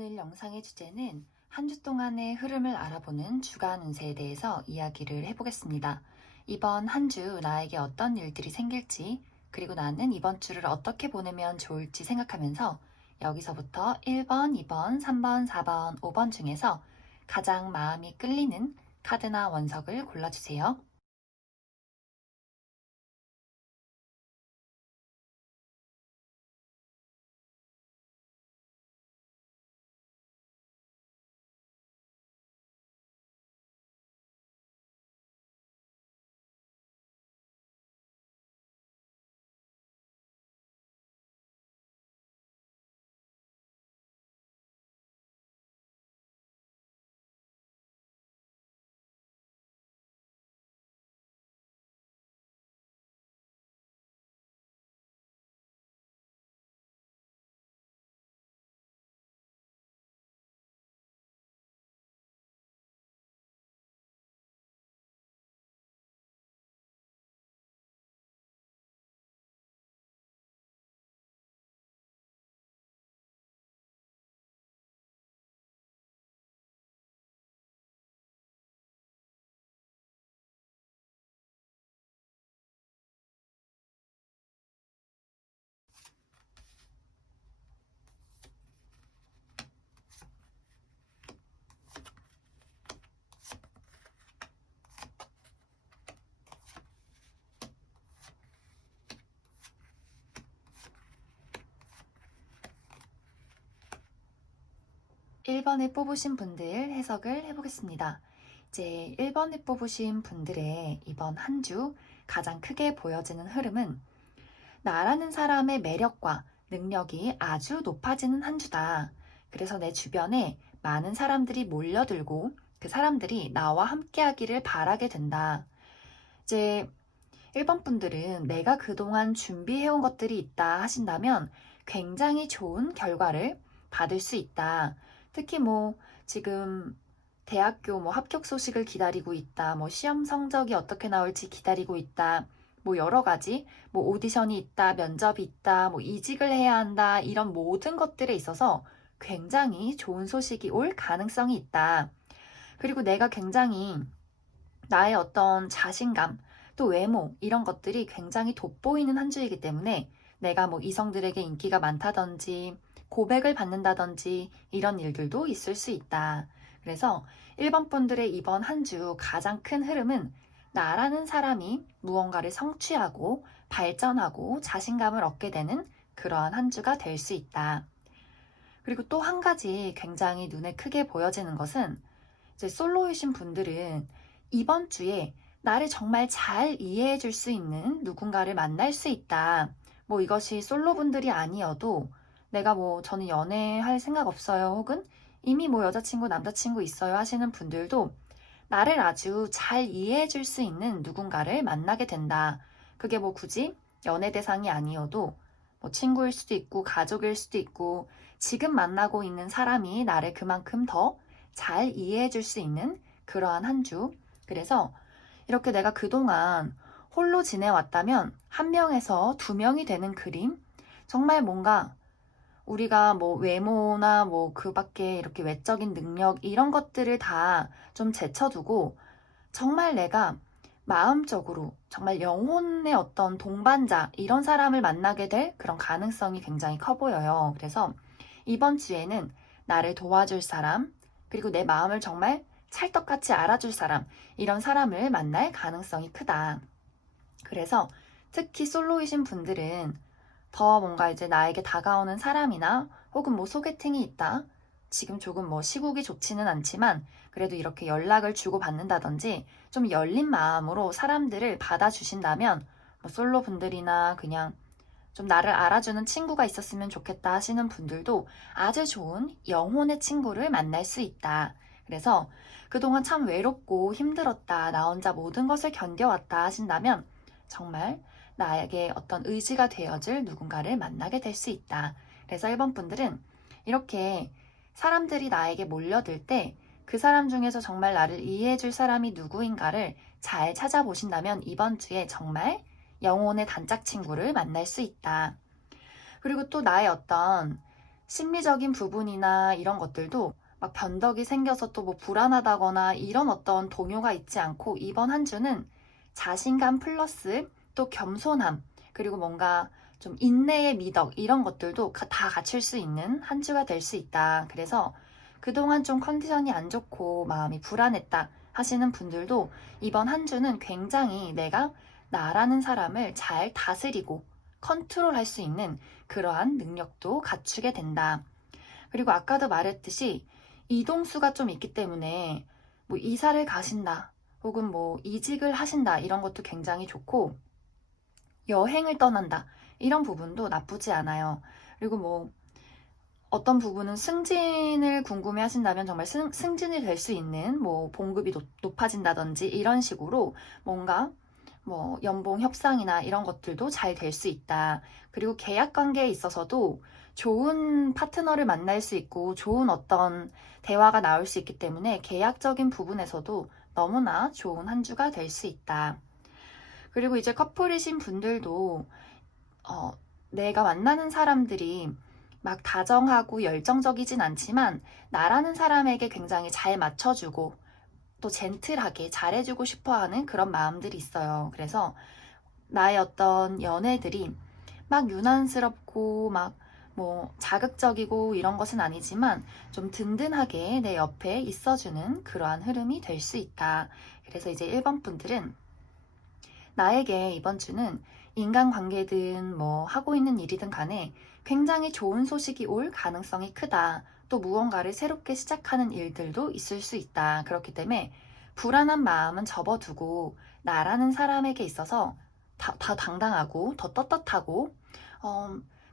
오늘 영상의 주제는 한 주 동안의 흐름을 알아보는 주간 운세에 대해서 이야기를 해보겠습니다. 이번 한 주 나에게 어떤 일들이 생길지, 그리고 나는 이번 주를 어떻게 보내면 좋을지 생각하면서 여기서부터 1번, 2번, 3번, 4번, 5번 중에서 가장 마음이 끌리는 카드나 원석을 골라주세요. 1번에 뽑으신 분들 해석을 해보겠습니다. 이제 1번에 뽑으신 분들의 이번 한 주 가장 크게 보여지는 흐름은 나라는 사람의 매력과 능력이 아주 높아지는 한 주다. 그래서 내 주변에 많은 사람들이 몰려들고 그 사람들이 나와 함께 하기를 바라게 된다. 이제 1번 분들은 내가 그동안 준비해온 것들이 있다 하신다면 굉장히 좋은 결과를 받을 수 있다. 특히 지금 대학교 합격 소식을 기다리고 있다. 시험 성적이 어떻게 나올지 기다리고 있다. 여러 가지 오디션이 있다, 면접이 있다, 이직을 해야 한다. 이런 모든 것들에 있어서 굉장히 좋은 소식이 올 가능성이 있다. 그리고 내가 굉장히 나의 어떤 자신감, 또 외모 이런 것들이 굉장히 돋보이는 한 주이기 때문에 내가 이성들에게 인기가 많다든지 고백을 받는다든지 이런 일들도 있을 수 있다. 그래서 1번 분들의 이번 한 주 가장 큰 흐름은 나라는 사람이 무언가를 성취하고 발전하고 자신감을 얻게 되는 그러한 한 주가 될 수 있다. 그리고 또 한 가지 굉장히 눈에 크게 보여지는 것은 이제 솔로이신 분들은 이번 주에 나를 정말 잘 이해해 줄 수 있는 누군가를 만날 수 있다. 이것이 솔로분들이 아니어도 내가 저는 연애할 생각 없어요. 혹은 이미 여자친구, 남자친구 있어요 하시는 분들도 나를 아주 잘 이해해 줄 수 있는 누군가를 만나게 된다. 그게 굳이 연애 대상이 아니어도 친구일 수도 있고 가족일 수도 있고 지금 만나고 있는 사람이 나를 그만큼 더 잘 이해해 줄 수 있는 그러한 한 주. 그래서 이렇게 내가 그동안 홀로 지내왔다면 한 명에서 두 명이 되는 그림. 정말 뭔가 우리가 외모나 그 밖에 이렇게 외적인 능력 이런 것들을 다 좀 제쳐두고 정말 내가 마음적으로 정말 영혼의 어떤 동반자 이런 사람을 만나게 될 그런 가능성이 굉장히 커 보여요. 그래서 이번 주에는 나를 도와줄 사람, 그리고 내 마음을 정말 찰떡같이 알아줄 사람, 이런 사람을 만날 가능성이 크다. 그래서 특히 솔로이신 분들은 더 뭔가 이제 나에게 다가오는 사람이나 혹은 소개팅이 있다. 지금 조금 시국이 좋지는 않지만 그래도 이렇게 연락을 주고받는다든지 좀 열린 마음으로 사람들을 받아주신다면 솔로 분들이나 그냥 좀 나를 알아주는 친구가 있었으면 좋겠다 하시는 분들도 아주 좋은 영혼의 친구를 만날 수 있다. 그래서 그동안 참 외롭고 힘들었다. 나 혼자 모든 것을 견뎌왔다 하신다면 정말 나에게 어떤 의지가 되어줄 누군가를 만나게 될 수 있다. 그래서 1번 분들은 이렇게 사람들이 나에게 몰려들 때 그 사람 중에서 정말 나를 이해해줄 사람이 누구인가를 잘 찾아보신다면 이번 주에 정말 영혼의 단짝 친구를 만날 수 있다. 그리고 또 나의 어떤 심리적인 부분이나 이런 것들도 막 변덕이 생겨서 또 뭐 불안하다거나 이런 어떤 동요가 있지 않고 이번 한 주는 자신감 플러스 또 겸손함 그리고 뭔가 좀 인내의 미덕 이런 것들도 다 갖출 수 있는 한 주가 될 수 있다. 그래서 그동안 좀 컨디션이 안 좋고 마음이 불안했다 하시는 분들도 이번 한 주는 굉장히 내가 나라는 사람을 잘 다스리고 컨트롤할 수 있는 그러한 능력도 갖추게 된다. 그리고 아까도 말했듯이 이동수가 좀 있기 때문에 뭐 이사를 가신다 혹은 뭐 이직을 하신다 이런 것도 굉장히 좋고 여행을 떠난다 이런 부분도 나쁘지 않아요. 그리고 뭐 어떤 부분은 승진을 궁금해 하신다면 정말 승진이 될 수 있는 뭐 봉급이 높아진다든지 이런 식으로 뭔가 뭐 연봉 협상이나 이런 것들도 잘 될 수 있다. 그리고 계약 관계에 있어서도 좋은 파트너를 만날 수 있고 좋은 어떤 대화가 나올 수 있기 때문에 계약적인 부분에서도 너무나 좋은 한 주가 될 수 있다. 그리고 이제 커플이신 분들도 내가 만나는 사람들이 막 다정하고 열정적이진 않지만 나라는 사람에게 굉장히 잘 맞춰주고 또 젠틀하게 잘해주고 싶어하는 그런 마음들이 있어요. 그래서 나의 어떤 연애들이 막 유난스럽고 막 뭐 자극적이고 이런 것은 아니지만 좀 든든하게 내 옆에 있어주는 그러한 흐름이 될 수 있다. 그래서 이제 1번 분들은 나에게 이번 주는 인간관계든 뭐 하고 있는 일이든 간에 굉장히 좋은 소식이 올 가능성이 크다. 또 무언가를 새롭게 시작하는 일들도 있을 수 있다. 그렇기 때문에 불안한 마음은 접어두고 나라는 사람에게 있어서 다 당당하고 더 떳떳하고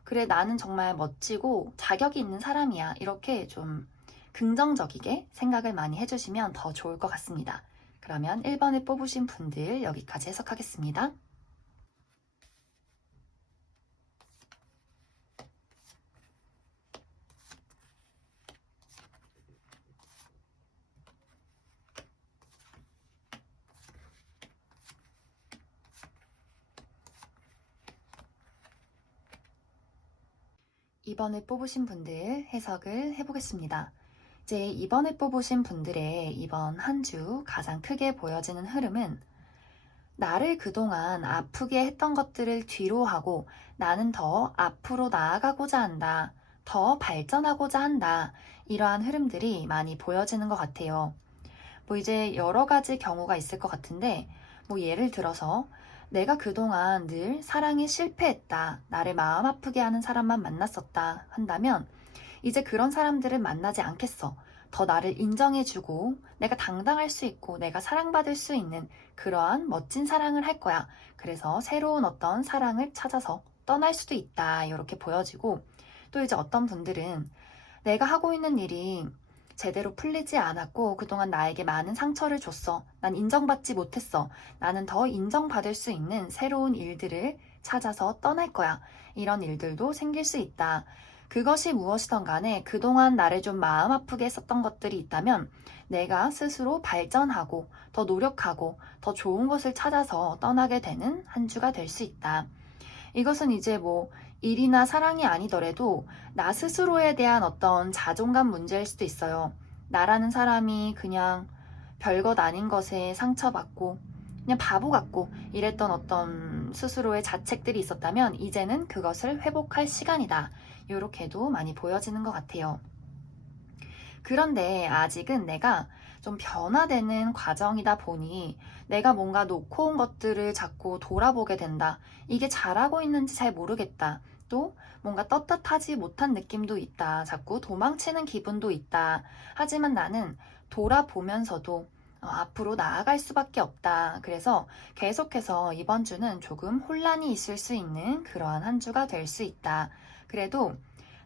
그래 나는 정말 멋지고 자격이 있는 사람이야. 이렇게 좀 긍정적이게 생각을 많이 해주시면 더 좋을 것 같습니다. 그러면 1번을 뽑으신 분들 여기까지 해석하겠습니다. 이번을 뽑으신 분들 해석을 해보겠습니다. 이제 이번에 뽑으신 분들의 이번 한 주 가장 크게 보여지는 흐름은 나를 그동안 아프게 했던 것들을 뒤로 하고 나는 더 앞으로 나아가고자 한다. 더 발전하고자 한다. 이러한 흐름들이 많이 보여지는 것 같아요. 뭐 이제 여러 가지 경우가 있을 것 같은데 뭐 예를 들어서 내가 그동안 늘 사랑에 실패했다. 나를 마음 아프게 하는 사람만 만났었다 한다면 이제 그런 사람들을 만나지 않겠어. 더 나를 인정해주고 내가 당당할 수 있고 내가 사랑받을 수 있는 그러한 멋진 사랑을 할 거야. 그래서 새로운 어떤 사랑을 찾아서 떠날 수도 있다. 이렇게 보여지고 또 이제 어떤 분들은 내가 하고 있는 일이 제대로 풀리지 않았고 그동안 나에게 많은 상처를 줬어. 난 인정받지 못했어. 나는 더 인정받을 수 있는 새로운 일들을 찾아서 떠날 거야. 이런 일들도 생길 수 있다. 그것이 무엇이든 간에 그동안 나를 좀 마음 아프게 했었던 것들이 있다면 내가 스스로 발전하고 더 노력하고 더 좋은 것을 찾아서 떠나게 되는 한 주가 될 수 있다. 이것은 이제 뭐 일이나 사랑이 아니더라도 나 스스로에 대한 어떤 자존감 문제일 수도 있어요. 나라는 사람이 그냥 별것 아닌 것에 상처받고 그냥 바보 같고 이랬던 어떤 스스로의 자책들이 있었다면 이제는 그것을 회복할 시간이다. 이렇게도 많이 보여지는 것 같아요. 그런데 아직은 내가 좀 변화되는 과정이다 보니 내가 뭔가 놓고 온 것들을 자꾸 돌아보게 된다. 이게 잘하고 있는지 잘 모르겠다. 또 뭔가 떳떳하지 못한 느낌도 있다. 자꾸 도망치는 기분도 있다. 하지만 나는 돌아보면서도 앞으로 나아갈 수밖에 없다. 그래서 계속해서 이번 주는 조금 혼란이 있을 수 있는 그러한 한 주가 될 수 있다. 그래도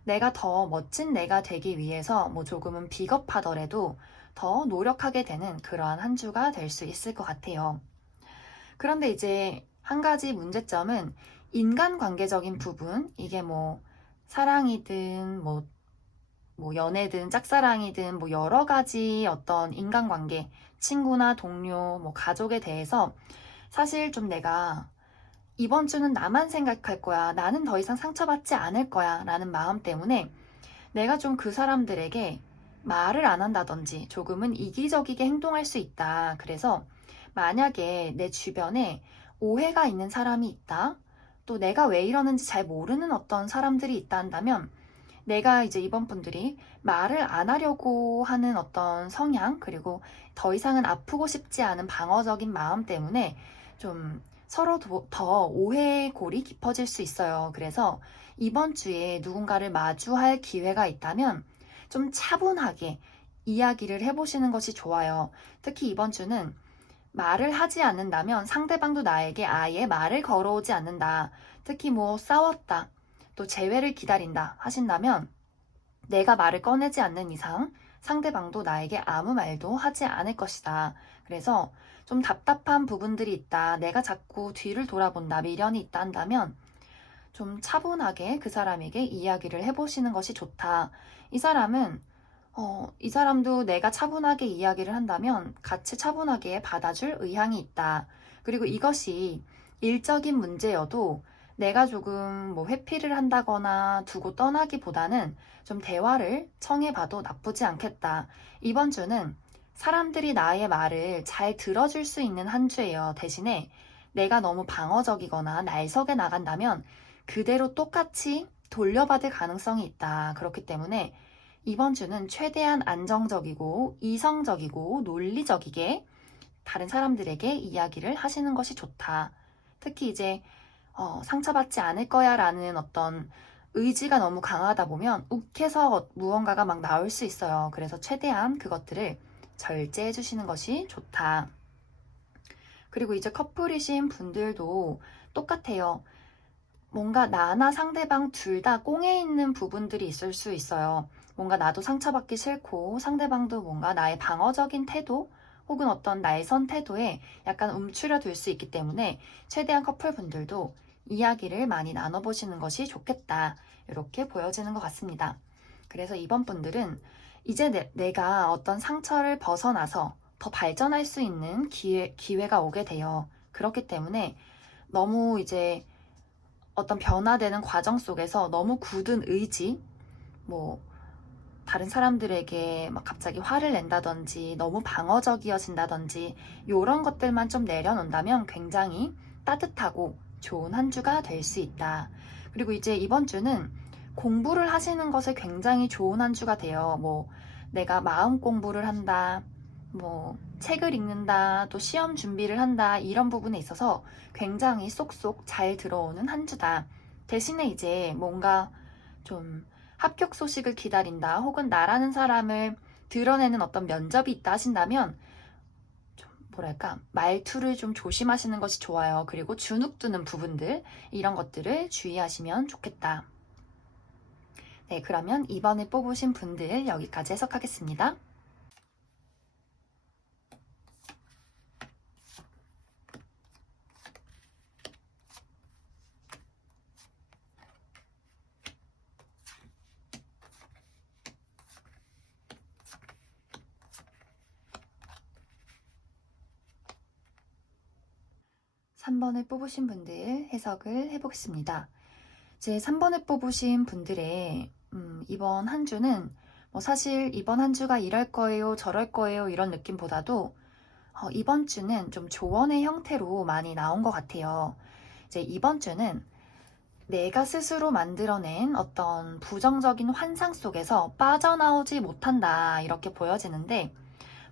내가 더 멋진 내가 되기 위해서 뭐 조금은 비겁하더라도 더 노력하게 되는 그러한 한 주가 될 수 있을 것 같아요. 그런데 이제 한 가지 문제점은 인간관계적인 부분, 이게 뭐 사랑이든 뭐 연애든 짝사랑이든 뭐 여러 가지 어떤 인간관계, 친구나 동료, 뭐 가족에 대해서 사실 좀 내가 이번 주는 나만 생각할 거야. 나는 더 이상 상처받지 않을 거야. 라는 마음 때문에 내가 좀 그 사람들에게 말을 안 한다든지 조금은 이기적이게 행동할 수 있다. 그래서 만약에 내 주변에 오해가 있는 사람이 있다. 또 내가 왜 이러는지 잘 모르는 어떤 사람들이 있다 한다면 내가 이제 이번 분들이 말을 안 하려고 하는 어떤 성향, 그리고 더 이상은 아프고 싶지 않은 방어적인 마음 때문에 좀 서로 더 오해골이 깊어질 수 있어요. 그래서 이번 주에 누군가를 마주할 기회가 있다면 좀 차분하게 이야기를 해보시는 것이 좋아요. 특히 이번 주는 말을 하지 않는다면 상대방도 나에게 아예 말을 걸어오지 않는다. 특히 뭐 싸웠다, 또 재회를 기다린다 하신다면 내가 말을 꺼내지 않는 이상 상대방도 나에게 아무 말도 하지 않을 것이다. 그래서 좀 답답한 부분들이 있다. 내가 자꾸 뒤를 돌아본다. 미련이 있다 한다면 좀 차분하게 그 사람에게 이야기를 해보시는 것이 좋다. 이 사람도 내가 차분하게 이야기를 한다면 같이 차분하게 받아줄 의향이 있다. 그리고 이것이 일적인 문제여도 내가 조금 뭐 회피를 한다거나 두고 떠나기보다는 좀 대화를 청해봐도 나쁘지 않겠다. 이번 주는 사람들이 나의 말을 잘 들어줄 수 있는 한 주예요. 대신에 내가 너무 방어적이거나 날석에 나간다면 그대로 똑같이 돌려받을 가능성이 있다. 그렇기 때문에 이번 주는 최대한 안정적이고 이성적이고 논리적이게 다른 사람들에게 이야기를 하시는 것이 좋다. 특히 이제 상처받지 않을 거야 라는 어떤 의지가 너무 강하다 보면 욱해서 무언가가 막 나올 수 있어요. 그래서 최대한 그것들을 절제해 주시는 것이 좋다. 그리고 이제 커플이신 분들도 똑같아요. 뭔가 나나 상대방 둘 다 꽁에 있는 부분들이 있을 수 있어요. 뭔가 나도 상처받기 싫고 상대방도 뭔가 나의 방어적인 태도 혹은 어떤 날선 태도에 약간 움츠려들 수 있기 때문에 최대한 커플분들도 이야기를 많이 나눠보시는 것이 좋겠다. 이렇게 보여지는 것 같습니다. 그래서 이번 분들은 이제 내가 어떤 상처를 벗어나서 더 발전할 수 있는 기회가 오게 돼요. 그렇기 때문에 너무 이제 어떤 변화되는 과정 속에서 너무 굳은 의지, 뭐 다른 사람들에게 막 갑자기 화를 낸다든지 너무 방어적이어진다든지 이런 것들만 좀 내려놓는다면 굉장히 따뜻하고 좋은 한 주가 될 수 있다. 그리고 이제 이번 주는 공부를 하시는 것에 굉장히 좋은 한 주가 돼요. 뭐 내가 마음 공부를 한다, 뭐 책을 읽는다, 또 시험 준비를 한다, 이런 부분에 있어서 굉장히 쏙쏙 잘 들어오는 한 주다. 대신에 이제 뭔가 좀 합격 소식을 기다린다, 혹은 나라는 사람을 드러내는 어떤 면접이 있다 하신다면 좀 뭐랄까 말투를 좀 조심하시는 것이 좋아요. 그리고 주눅드는 부분들, 이런 것들을 주의하시면 좋겠다. 네, 그러면 이번에 뽑으신 분들 여기까지 해석하겠습니다. 3번을 뽑으신 분들 해석을 해보겠습니다. 제 3번을 뽑으신 분들의 이번 한 주는 뭐 사실 이번 한 주가 이럴 거예요, 저럴 거예요 이런 느낌보다도 이번 주는 좀 조언의 형태로 많이 나온 것 같아요. 이제 이번 주는 내가 스스로 만들어낸 어떤 부정적인 환상 속에서 빠져나오지 못한다 이렇게 보여지는데,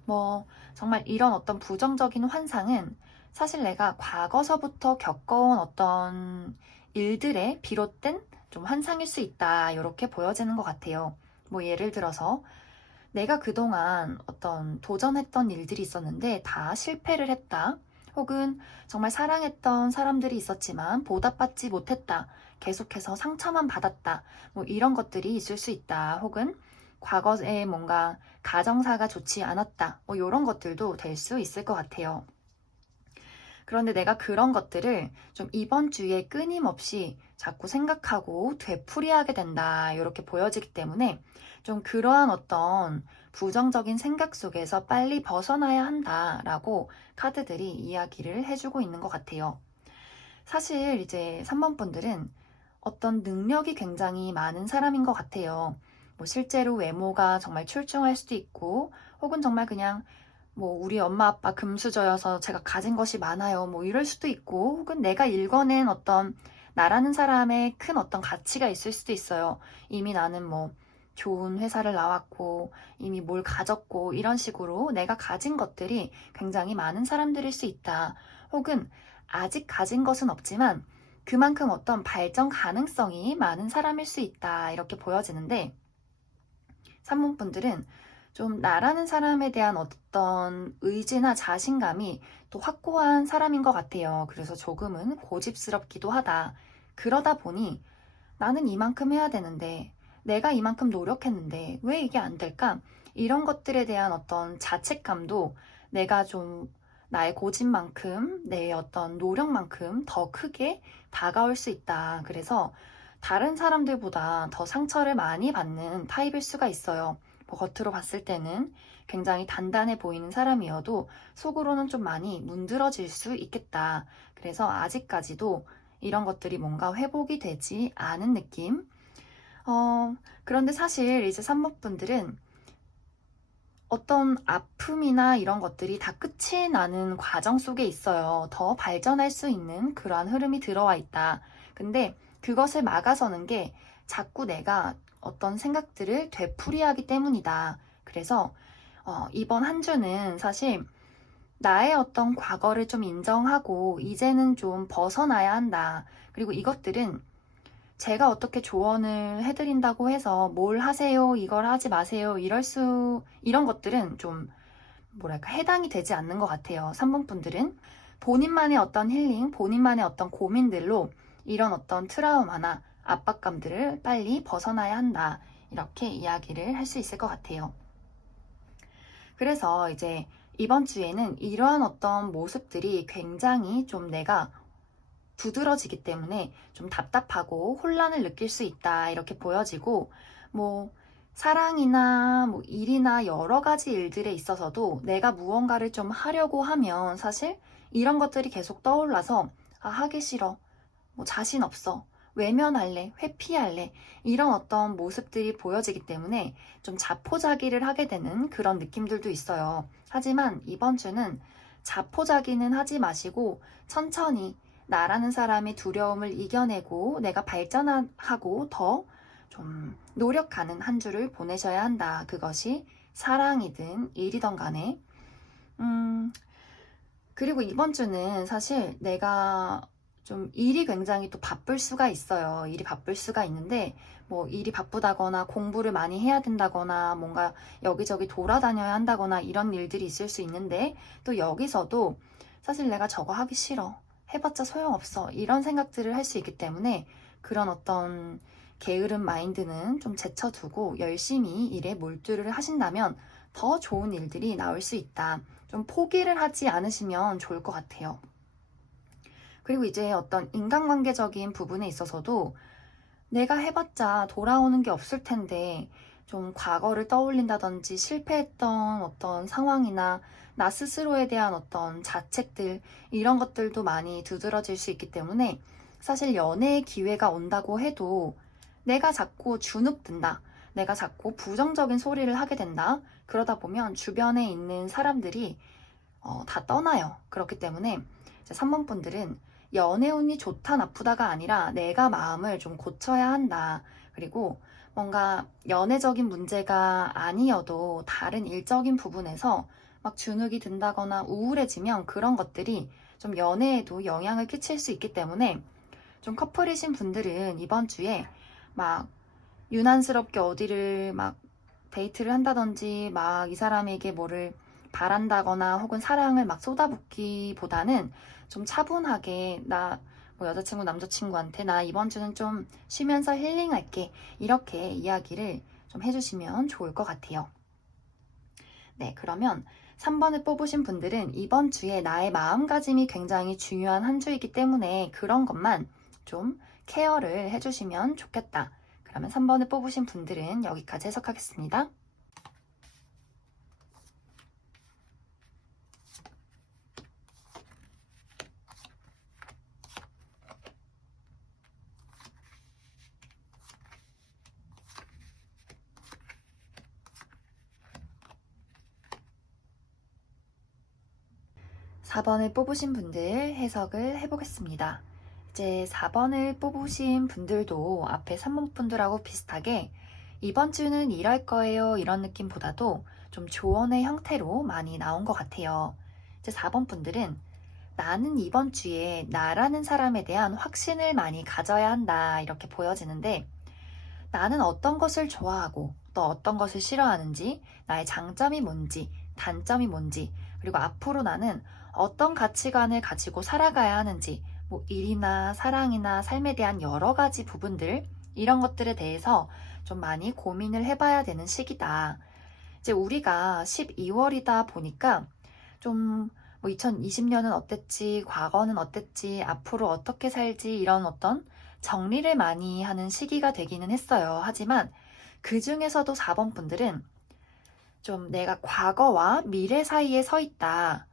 뭐 정말 이런 어떤 부정적인 환상은 사실 내가 과거서부터 겪어온 어떤 일들에 비롯된 좀 환상일 수 있다 이렇게 보여지는 것 같아요. 뭐 예를 들어서 내가 그동안 어떤 도전했던 일들이 있었는데 다 실패를 했다. 혹은 정말 사랑했던 사람들이 있었지만 보답받지 못했다. 계속해서 상처만 받았다. 뭐 이런 것들이 있을 수 있다. 혹은 과거에 뭔가 가정사가 좋지 않았다. 뭐 이런 것들도 될 수 있을 것 같아요. 그런데 내가 그런 것들을 좀 이번 주에 끊임없이 자꾸 생각하고 되풀이하게 된다. 이렇게 보여지기 때문에 좀 그러한 어떤 부정적인 생각 속에서 빨리 벗어나야 한다라고 카드들이 이야기를 해주고 있는 것 같아요. 사실 이제 3번 분들은 어떤 능력이 굉장히 많은 사람인 것 같아요. 뭐 실제로 외모가 정말 출중할 수도 있고, 혹은 정말 그냥 뭐 우리 엄마 아빠 금수저여서 제가 가진 것이 많아요. 뭐 이럴 수도 있고, 혹은 내가 읽어낸 어떤 나라는 사람의 큰 어떤 가치가 있을 수도 있어요. 이미 나는 뭐 좋은 회사를 나왔고, 이미 뭘 가졌고, 이런 식으로 내가 가진 것들이 굉장히 많은 사람들일 수 있다. 혹은 아직 가진 것은 없지만 그만큼 어떤 발전 가능성이 많은 사람일 수 있다. 이렇게 보여지는데, 3번 분들은 좀 나라는 사람에 대한 어떤 의지나 자신감이 또 확고한 사람인 것 같아요. 그래서 조금은 고집스럽기도 하다. 그러다 보니 나는 이만큼 해야 되는데, 내가 이만큼 노력했는데 왜 이게 안 될까? 이런 것들에 대한 어떤 자책감도 내가 좀 나의 고집만큼, 내 어떤 노력만큼 더 크게 다가올 수 있다. 그래서 다른 사람들보다 더 상처를 많이 받는 타입일 수가 있어요. 뭐 겉으로 봤을 때는 굉장히 단단해 보이는 사람이어도 속으로는 좀 많이 문드러질 수 있겠다. 그래서 아직까지도 이런 것들이 뭔가 회복이 되지 않은 느낌? 그런데 사실 이제 3번 분들은 어떤 아픔이나 이런 것들이 다 끝이 나는 과정 속에 있어요. 더 발전할 수 있는 그러한 흐름이 들어와 있다. 근데 그것을 막아서는 게 자꾸 내가 어떤 생각들을 되풀이하기 때문이다. 그래서 이번 한 주는 사실 나의 어떤 과거를 좀 인정하고 이제는 좀 벗어나야 한다. 그리고 이것들은 제가 어떻게 조언을 해드린다고 해서 뭘 하세요, 이걸 하지 마세요, 이런 것들은 좀 뭐랄까 해당이 되지 않는 것 같아요. 3번 분들은 본인만의 어떤 힐링, 본인만의 어떤 고민들로 이런 어떤 트라우마나 압박감들을 빨리 벗어나야 한다. 이렇게 이야기를 할 수 있을 것 같아요. 그래서 이제 이번 주에는 이러한 어떤 모습들이 굉장히 좀 내가 두드러지기 때문에 좀 답답하고 혼란을 느낄 수 있다. 이렇게 보여지고, 뭐, 사랑이나 뭐 일이나 여러 가지 일들에 있어서도 내가 무언가를 좀 하려고 하면 사실 이런 것들이 계속 떠올라서 하기 싫어. 뭐 자신 없어. 외면할래, 회피할래, 이런 어떤 모습들이 보여지기 때문에 좀 자포자기를 하게 되는 그런 느낌들도 있어요. 하지만 이번 주는 자포자기는 하지 마시고 천천히 나라는 사람의 두려움을 이겨내고 내가 발전하고 더 좀 노력하는 한 주를 보내셔야 한다. 그것이 사랑이든 일이든 간에. 그리고 이번 주는 사실 내가 좀 일이 굉장히 또 바쁠 수가 있어요. 일이 바쁠 수가 있는데, 뭐 일이 바쁘다거나 공부를 많이 해야 된다거나 뭔가 여기저기 돌아다녀야 한다거나 이런 일들이 있을 수 있는데, 또 여기서도 사실 내가 저거 하기 싫어. 해봤자 소용없어. 이런 생각들을 할 수 있기 때문에 그런 어떤 게으른 마인드는 좀 제쳐두고 열심히 일에 몰두를 하신다면 더 좋은 일들이 나올 수 있다. 좀 포기를 하지 않으시면 좋을 것 같아요. 그리고 이제 어떤 인간관계적인 부분에 있어서도 내가 해봤자 돌아오는 게 없을 텐데 좀 과거를 떠올린다든지 실패했던 어떤 상황이나 나 스스로에 대한 어떤 자책들 이런 것들도 많이 두드러질 수 있기 때문에 사실 연애의 기회가 온다고 해도 내가 자꾸 주눅든다. 내가 자꾸 부정적인 소리를 하게 된다. 그러다 보면 주변에 있는 사람들이 다 떠나요. 그렇기 때문에 이제 3번 분들은 연애운이 좋다 나쁘다가 아니라 내가 마음을 좀 고쳐야 한다. 그리고 뭔가 연애적인 문제가 아니어도 다른 일적인 부분에서 막 주눅이 든다거나 우울해지면 그런 것들이 좀 연애에도 영향을 끼칠 수 있기 때문에 좀 커플이신 분들은 이번 주에 막 유난스럽게 어디를 막 데이트를 한다든지 막 이 사람에게 뭐를 바란다거나 혹은 사랑을 막 쏟아붓기보다는 좀 차분하게 나 뭐 여자친구 남자친구한테 나 이번 주는 좀 쉬면서 힐링할게 이렇게 이야기를 좀 해주시면 좋을 것 같아요. 네, 그러면 3번을 뽑으신 분들은 이번 주에 나의 마음가짐이 굉장히 중요한 한 주이기 때문에 그런 것만 좀 케어를 해주시면 좋겠다. 그러면 3번을 뽑으신 분들은 여기까지 해석하겠습니다. 4번을 뽑으신 분들 해석을 해보겠습니다. 이제 4번을 뽑으신 분들도 앞에 3번 분들하고 비슷하게 이번 주는 이럴 거예요 이런 느낌보다도 좀 조언의 형태로 많이 나온 것 같아요. 이제 4번 분들은 나는 이번 주에 나라는 사람에 대한 확신을 많이 가져야 한다 이렇게 보여지는데, 나는 어떤 것을 좋아하고 또 어떤 것을 싫어하는지, 나의 장점이 뭔지, 단점이 뭔지, 그리고 앞으로 나는 어떤 가치관을 가지고 살아가야 하는지, 뭐 일이나 사랑이나 삶에 대한 여러 가지 부분들, 이런 것들에 대해서 좀 많이 고민을 해봐야 되는 시기다. 이제 우리가 12월이다 보니까 좀 뭐 2020년은 어땠지, 과거는 어땠지, 앞으로 어떻게 살지, 이런 어떤 정리를 많이 하는 시기가 되기는 했어요. 하지만 그 중에서도 4번 분들은 좀 내가 과거와 미래 사이에 서 있다.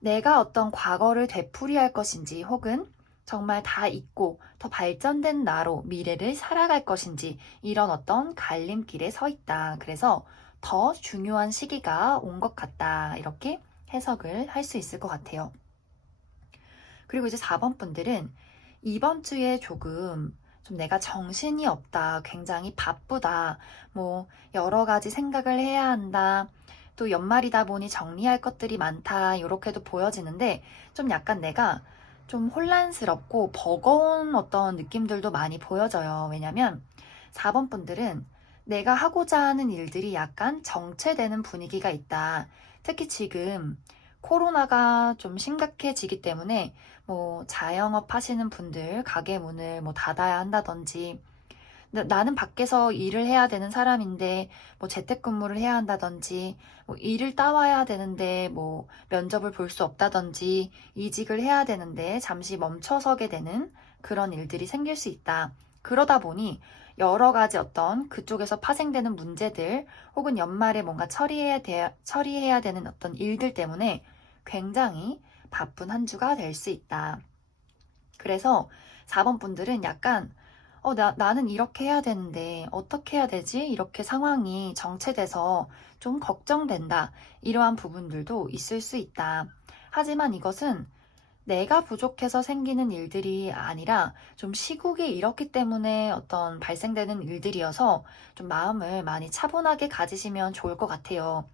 내가 어떤 과거를 되풀이할 것인지, 혹은 정말 다 잊고 더 발전된 나로 미래를 살아갈 것인지, 이런 어떤 갈림길에 서 있다. 그래서 더 중요한 시기가 온 것 같다. 이렇게 해석을 할 수 있을 것 같아요. 그리고 이제 4번 분들은 이번 주에 조금 좀 내가 정신이 없다, 굉장히 바쁘다, 뭐 여러 가지 생각을 해야 한다, 또 연말이다 보니 정리할 것들이 많다, 이렇게도 보여지는데 좀 약간 내가 좀 혼란스럽고 버거운 어떤 느낌들도 많이 보여져요. 왜냐면 4번 분들은 내가 하고자 하는 일들이 약간 정체되는 분위기가 있다. 특히 지금 코로나가 좀 심각해지기 때문에 뭐 자영업 하시는 분들 가게 문을 뭐 닫아야 한다든지, 나는 밖에서 일을 해야 되는 사람인데 뭐 재택근무를 해야 한다든지, 뭐 일을 따와야 되는데 뭐 면접을 볼 수 없다든지, 이직을 해야 되는데 잠시 멈춰서게 되는 그런 일들이 생길 수 있다. 그러다 보니 여러 가지 어떤 그쪽에서 파생되는 문제들, 혹은 연말에 뭔가 처리해야 되는 어떤 일들 때문에 굉장히 바쁜 한 주가 될 수 있다. 그래서 4번 분들은 약간 나는 이렇게 해야 되는데 어떻게 해야 되지? 이렇게 상황이 정체돼서 좀 걱정된다. 이러한 부분들도 있을 수 있다. 하지만 이것은 내가 부족해서 생기는 일들이 아니라 좀 시국이 이렇기 때문에 어떤 발생되는 일들이어서 좀 마음을 많이 차분하게 가지시면 좋을 것 같아요.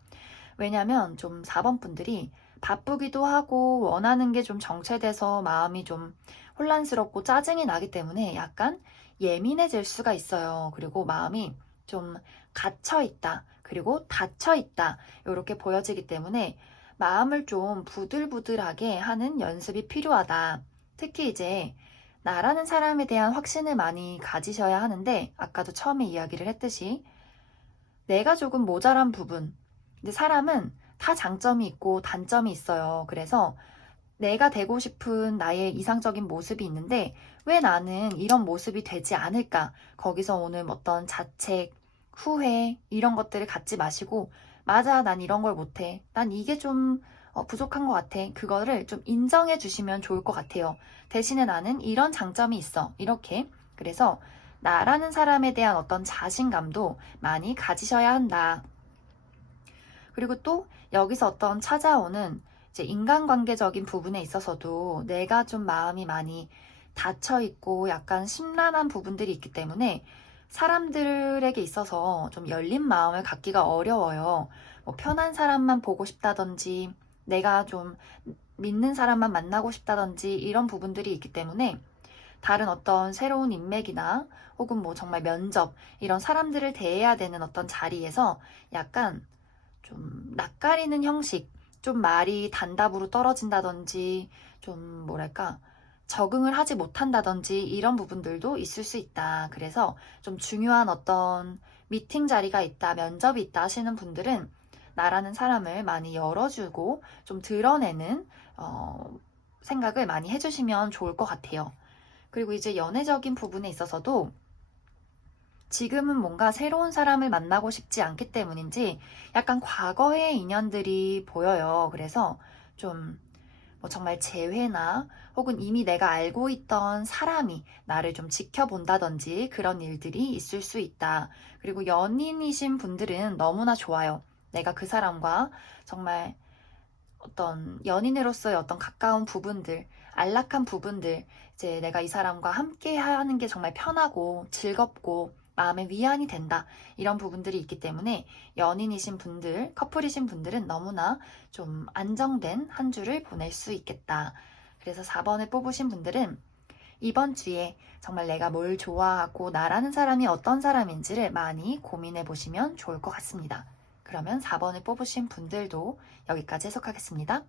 왜냐면 좀 4번 분들이 바쁘기도 하고 원하는 게 좀 정체돼서 마음이 좀 혼란스럽고 짜증이 나기 때문에 약간 예민해질 수가 있어요. 그리고 마음이 좀 갇혀 있다, 그리고 닫혀 있다, 이렇게 보여지기 때문에 마음을 좀 부들부들하게 하는 연습이 필요하다. 특히 이제 나라는 사람에 대한 확신을 많이 가지셔야 하는데, 아까도 처음에 이야기를 했듯이 내가 조금 모자란 부분, 근데 사람은 다 장점이 있고 단점이 있어요. 그래서 내가 되고 싶은 나의 이상적인 모습이 있는데 왜 나는 이런 모습이 되지 않을까? 거기서 오는 어떤 자책, 후회, 이런 것들을 갖지 마시고, 맞아, 난 이런 걸 못해. 난 이게 좀 부족한 것 같아. 그거를 좀 인정해 주시면 좋을 것 같아요. 대신에 나는 이런 장점이 있어. 이렇게. 그래서 나라는 사람에 대한 어떤 자신감도 많이 가지셔야 한다. 그리고 또 여기서 어떤 찾아오는 이제 인간관계적인 부분에 있어서도 내가 좀 마음이 많이 닫혀 있고 약간 심란한 부분들이 있기 때문에 사람들에게 있어서 좀 열린 마음을 갖기가 어려워요. 뭐 편한 사람만 보고 싶다든지, 내가 좀 믿는 사람만 만나고 싶다든지, 이런 부분들이 있기 때문에 다른 어떤 새로운 인맥이나 혹은 뭐 정말 면접, 이런 사람들을 대해야 되는 어떤 자리에서 약간 좀 낯가리는 형식, 좀 말이 단답으로 떨어진다든지, 좀 뭐랄까, 적응을 하지 못한다든지, 이런 부분들도 있을 수 있다. 그래서 좀 중요한 어떤 미팅 자리가 있다, 면접이 있다 하시는 분들은 나라는 사람을 많이 열어주고 좀 드러내는 생각을 많이 해주시면 좋을 것 같아요. 그리고 이제 연애적인 부분에 있어서도 지금은 뭔가 새로운 사람을 만나고 싶지 않기 때문인지 약간 과거의 인연들이 보여요. 그래서 좀 뭐 정말 재회나 혹은 이미 내가 알고 있던 사람이 나를 좀 지켜본다든지, 그런 일들이 있을 수 있다. 그리고 연인이신 분들은 너무나 좋아요. 내가 그 사람과 정말 어떤 연인으로서의 어떤 가까운 부분들, 안락한 부분들, 이제 내가 이 사람과 함께 하는 게 정말 편하고 즐겁고 마음의 위안이 된다. 이런 부분들이 있기 때문에 연인이신 분들, 커플이신 분들은 너무나 좀 안정된 한 주를 보낼 수 있겠다. 그래서 4번을 뽑으신 분들은 이번 주에 정말 내가 뭘 좋아하고 나라는 사람이 어떤 사람인지를 많이 고민해 보시면 좋을 것 같습니다. 그러면 4번을 뽑으신 분들도 여기까지 해석하겠습니다.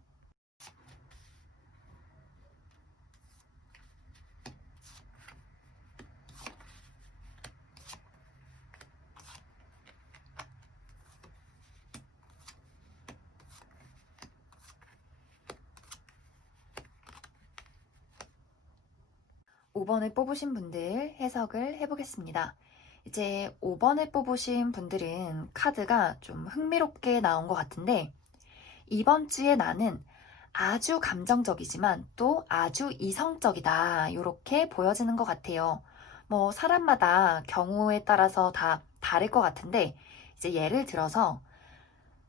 5번을 뽑으신 분들 해석을 해보겠습니다. 이제 5번을 뽑으신 분들은 카드가 좀 흥미롭게 나온 것 같은데 이번 주에 나는 아주 감정적이지만 또 아주 이성적이다. 이렇게 보여지는 것 같아요. 뭐 사람마다 경우에 따라서 다 다를 것 같은데 이제 예를 들어서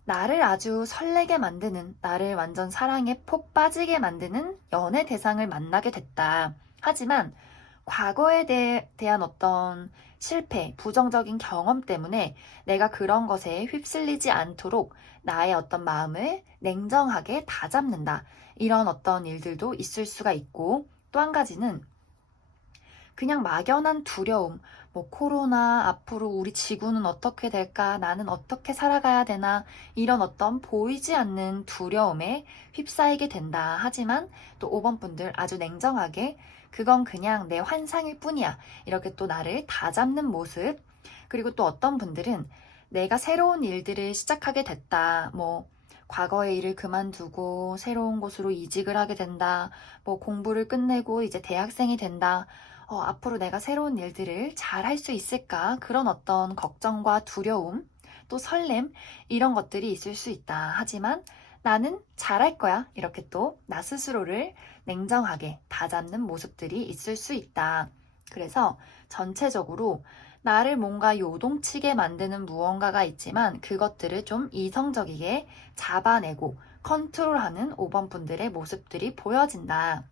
나를 아주 설레게 만드는, 나를 완전 사랑에 폭 빠지게 만드는 연애 대상을 만나게 됐다. 하지만 과거에 대한 어떤 실패, 부정적인 경험 때문에 내가 그런 것에 휩쓸리지 않도록 나의 어떤 마음을 냉정하게 다잡는다. 이런 어떤 일들도 있을 수가 있고, 또 한 가지는 그냥 막연한 두려움, 뭐 코로나 앞으로 우리 지구는 어떻게 될까? 나는 어떻게 살아가야 되나? 이런 어떤 보이지 않는 두려움에 휩싸이게 된다. 하지만 또 5번 분들 아주 냉정하게 그건 그냥 내 환상일 뿐이야. 이렇게 또 나를 다잡는 모습. 그리고 또 어떤 분들은 내가 새로운 일들을 시작하게 됐다. 뭐 과거의 일을 그만두고 새로운 곳으로 이직을 하게 된다. 뭐 공부를 끝내고 이제 대학생이 된다. 앞으로 내가 새로운 일들을 잘 할 수 있을까? 그런 어떤 걱정과 두려움, 또 설렘, 이런 것들이 있을 수 있다. 하지만 나는 잘할 거야. 이렇게 또 나 스스로를 냉정하게 다잡는 모습들이 있을 수 있다. 그래서 전체적으로 나를 뭔가 요동치게 만드는 무언가가 있지만 그것들을 좀 이성적이게 잡아내고 컨트롤하는 5번 분들의 모습들이 보여진다.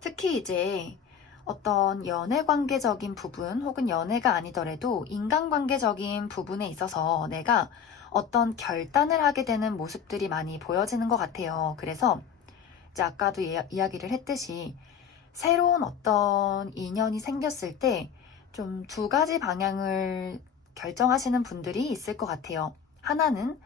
특히 이제 어떤 연애 관계적인 부분 혹은 연애가 아니더라도 인간관계적인 부분에 있어서 내가 어떤 결단을 하게 되는 모습들이 많이 보여지는 것 같아요. 그래서 이제 아까도 이야기를 했듯이 새로운 어떤 인연이 생겼을 때 좀 두 가지 방향을 결정하시는 분들이 있을 것 같아요. 하나는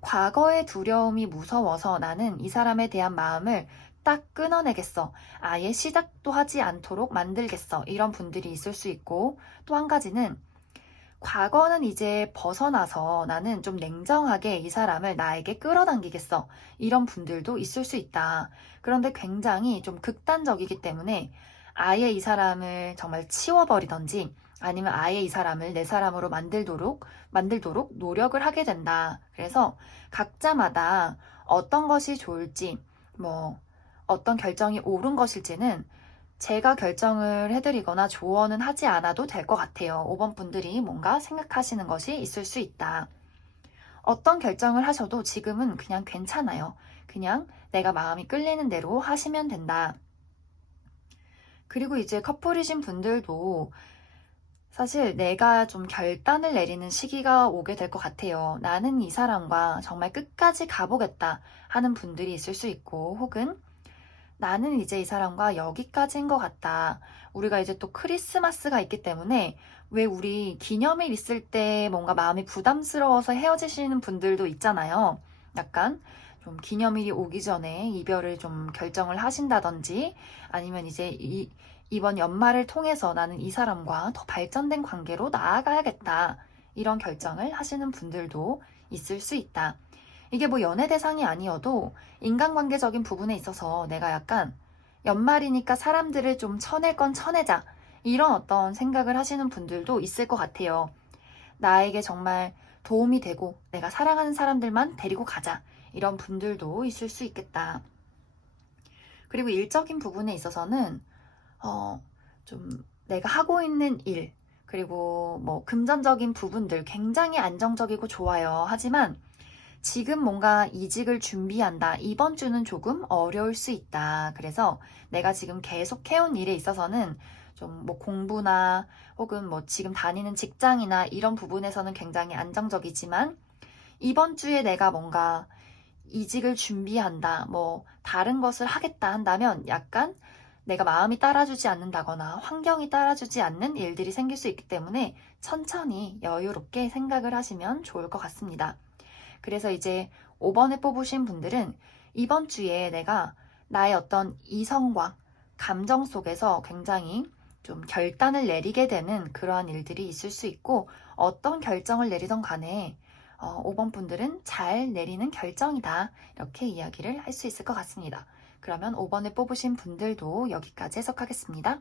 과거의 두려움이 무서워서 나는 이 사람에 대한 마음을 딱 끊어내겠어. 아예 시작도 하지 않도록 만들겠어. 이런 분들이 있을 수 있고, 또 한 가지는 과거는 이제 벗어나서 나는 좀 냉정하게 이 사람을 나에게 끌어당기겠어. 이런 분들도 있을 수 있다. 그런데 굉장히 좀 극단적이기 때문에 아예 이 사람을 정말 치워버리던지 아니면 아예 이 사람을 내 사람으로 만들도록 노력을 하게 된다. 그래서 각자마다 어떤 것이 좋을지, 뭐, 어떤 결정이 옳은 것일지는 제가 결정을 해드리거나 조언은 하지 않아도 될 것 같아요. 5번 분들이 뭔가 생각하시는 것이 있을 수 있다. 어떤 결정을 하셔도 지금은 그냥 괜찮아요. 그냥 내가 마음이 끌리는 대로 하시면 된다. 그리고 이제 커플이신 분들도 사실 내가 좀 결단을 내리는 시기가 오게 될 것 같아요. 나는 이 사람과 정말 끝까지 가보겠다 하는 분들이 있을 수 있고, 혹은 나는 이제 이 사람과 여기까지인 것 같다. 우리가 이제 또 크리스마스가 있기 때문에 왜 우리 기념일 있을 때 뭔가 마음이 부담스러워서 헤어지시는 분들도 있잖아요. 약간 좀 기념일이 오기 전에 이별을 좀 결정을 하신다든지 아니면 이제 이번 연말을 통해서 나는 이 사람과 더 발전된 관계로 나아가야겠다. 이런 결정을 하시는 분들도 있을 수 있다. 이게 뭐 연애 대상이 아니어도 인간관계적인 부분에 있어서 내가 약간 연말이니까 사람들을 좀 쳐낼 건 쳐내자. 이런 어떤 생각을 하시는 분들도 있을 것 같아요. 나에게 정말 도움이 되고 내가 사랑하는 사람들만 데리고 가자. 이런 분들도 있을 수 있겠다. 그리고 일적인 부분에 있어서는 좀 내가 하고 있는 일, 그리고 뭐 금전적인 부분들 굉장히 안정적이고 좋아요. 하지만 지금 뭔가 이직을 준비한다. 이번 주는 조금 어려울 수 있다. 그래서 내가 지금 계속 해온 일에 있어서는 좀 뭐 공부나 혹은 뭐 지금 다니는 직장이나 이런 부분에서는 굉장히 안정적이지만 이번 주에 내가 뭔가 이직을 준비한다, 뭐 다른 것을 하겠다 한다면 약간 내가 마음이 따라주지 않는다거나 환경이 따라주지 않는 일들이 생길 수 있기 때문에 천천히 여유롭게 생각을 하시면 좋을 것 같습니다. 그래서 이제 5번에 뽑으신 분들은 이번 주에 내가 나의 어떤 이성과 감정 속에서 굉장히 좀 결단을 내리게 되는 그러한 일들이 있을 수 있고 어떤 결정을 내리던 간에 5번 분들은 잘 내리는 결정이다. 이렇게 이야기를 할 수 있을 것 같습니다. 그러면 5번에 뽑으신 분들도 여기까지 해석하겠습니다.